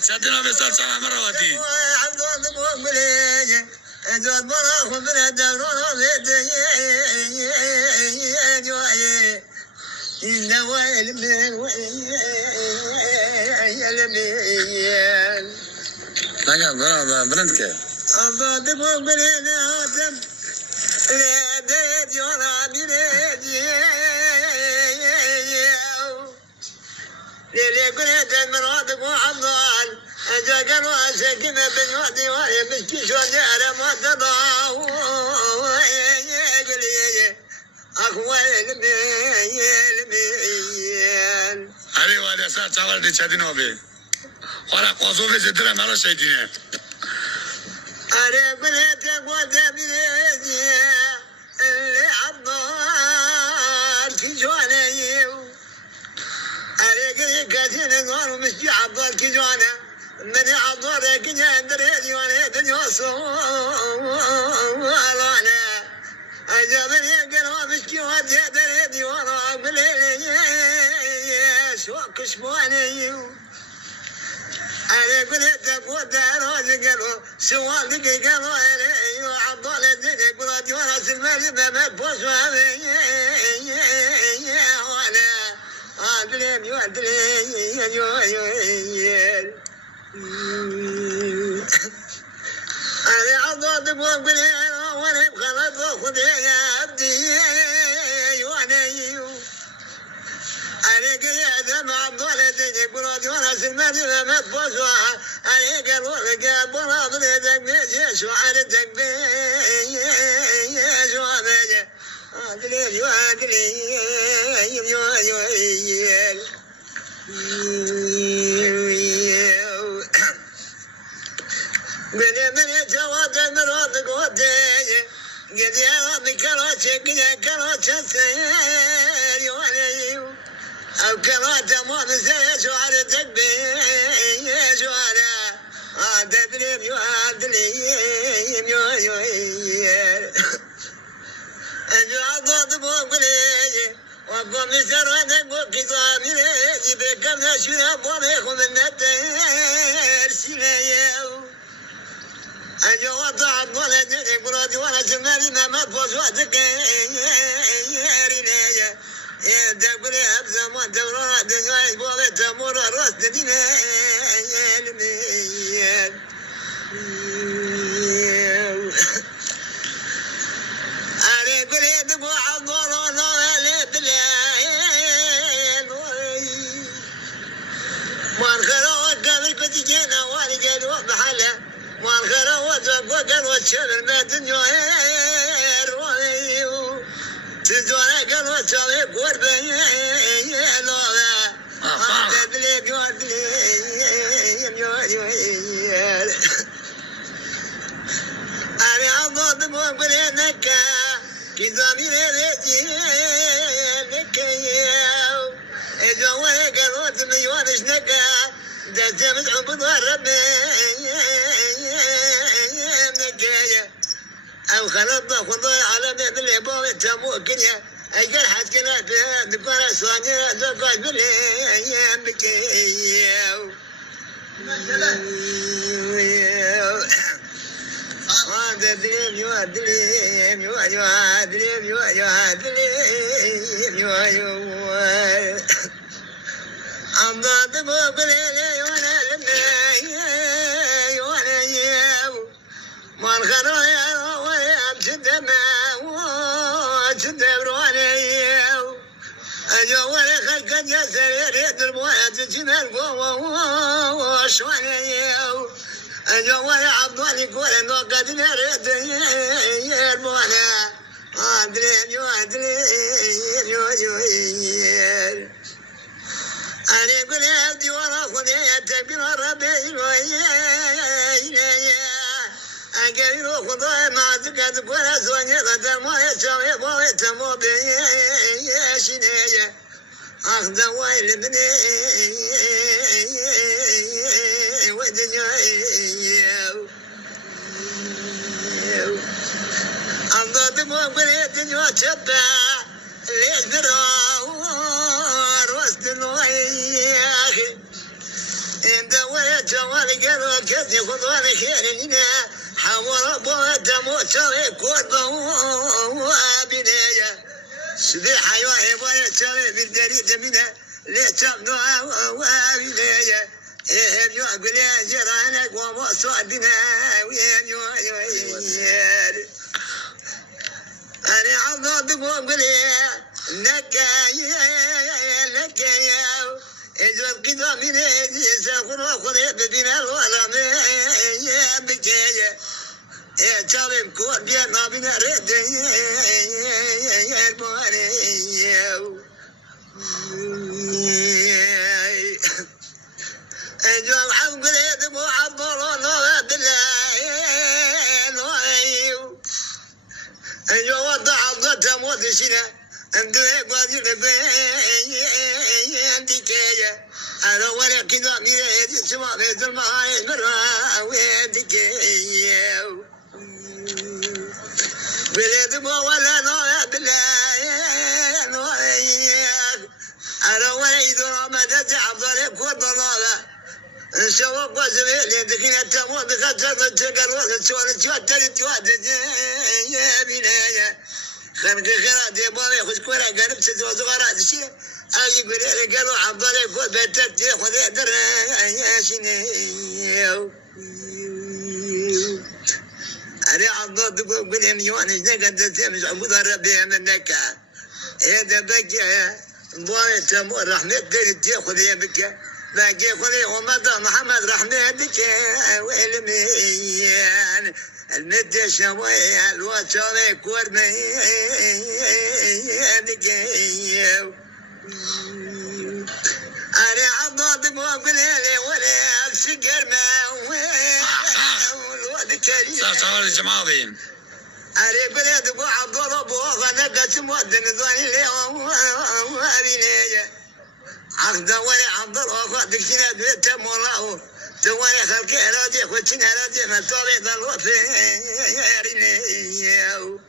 سادنا بسال سلام مراتي لا بلندك ليلي قلت المراتب وعضال أجاقل وأسكنة بن وحدي وهي مسكي شو ديارة ما تضاو يقلي أخوة الميل أري وادا سات سوال دي شادينو بي ولا قوصو في سترة مالا شايدين أري قلت قوة بنيجي اللي عضال في جوانيو أريك كثير نور ومشي عبر كجوانا من عبر كجا دريدي وانا دنيوسو وانا أجابني قلوا مشي ودي دريدي وانا قليلي شوك شبواني أريك تقول داروز قلوا سوال دقي قلوا أريك عبدال الدنيا قلوا ديوانا سلمالي بما بوسوا وانا أدريم يو أدريم يو أنا عضوض بوقلي وأنا بخلط وخذي يا عبدي وأنا أنا قيادة مع الضالة يقولون ديوانا سلماني لما تبوسوا أنا قالوا لك أبونا ضليتك بيجي شو عارتك بيجي شو عارتك أدريم يو أدريم يو من جواد مراد قدي قد يا بكرات كرات سير وعلي أو كرات ما نسيت على تكبي شو أنا أدريم يو أدريم يو أجعل بوقلي وقوم سرادك وقصامي يبقى نشوف بوريخ من الدير سيليو أجوا طعم ولا دني برادي ولا جمالي ما بوزواتك يرينيا يا دبري أبزا ما دورا دنيا بولا تمر راس دنيا الميل أنا قلت بو عضورونا مارخرا قبل كنت جينا وانا قالوا بحالة مارخرا وقال وشال الماتن يوهير ويو تزوانا قالوا تسوي قربين يلوها تدليك ودليك يوهير أنا عضوض بوقلينك كذامي ليتي نكيو إذا قالوا تميوانش نكا ده تمد عبد ربي نكايا أو خلط خضوي على بيت اللي بوي تمو كنيا أجل حد كنا دكورة صانية زوجات بالله بكيو أدريم يو أدريم يو أدريم يو أدريم يو أما بقولي وأنا لمي وأنا يو ما الخرايا ويا بسدما وسدم وأنا يو أجوا خلق جسر يدرب ويتجمل وشوأنا يو أجوا عبد الله ولا نقد نرد يرمونا أدري يو أنا أقول يا أبدي ورا خذي تبين ربي أقول خذي ما تقعد ولا زوجي غدا ما يسوي ما يتمو بي شنية أخذ ويل مني ودنيا أنظر بمقبل الدنيا تبع ليش برار وسط الوياخي انت ويتوالي قالوا كذي خذواني خيرنا حاول بوات موتى كوربا وبنايا سبيحة يوحي ويتوالي بالدريد منها لتبنوا وبنايا إيه يوحي لي جيرانك ومصعدنا وين يوحي أنا عضو بقولي نكايا لكايا إذا كذا من هذه سافر وخذ بدنا الورم يا بكايا يا ترى كور بيا ما بنا رد يا بواني إذا الحمد لله مو عبر الله بالله أيوة وضع عضته موتشنا أندوه قادر بين دكايا أنا ولا كذا من هذه سما في الماء مرة وين دكايا بلاد ما ولا نوع بالله نوع أنا ولا إذا ما تتعب ذلك وضنا سوى قصبي لدخنا تموت خطر تقل وسوى تشوت يا بنايا خلق خيرات يبغى ياخذ كورة قرب ستوى صغارات الشيء أجي قولي قالوا عبالي كل بيتك ياخذ يقدر يا شنيو أنا عبد تقول يوان إيش قد تمش عبود ربي منك هذا بقى بوي تمر رحمة دير ياخذ يبكى باقي خلي ومضى محمد رحمتك والميان المد شوي الوصل كورمي أنا عضاض بوقلي ولا أفسقر ما والواد كريم صار جماعين أنا بلاد أبو عبد الله أبو أنا بس مودن ظني اليوم وأبيني عقد ولا عبد الله قد كنا بيت مولاه توالي خلقي راضي وكنا راضي ما توالي ضلوا في رينيو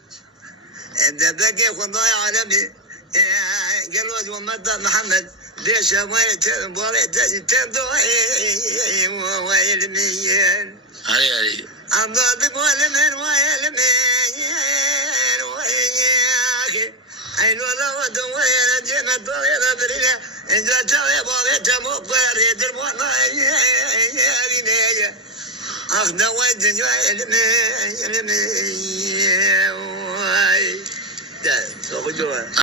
إذا بقي خضايا عالمي قالوا ومضى محمد ليش ما بولي تندو ويلمين هاي عبد ويلمين وياخي أين ولا ودوينا جينا طويلة برينا إذا توي بولي تموبر يدر وانا يا بنايا أخذ ويدن ويلمين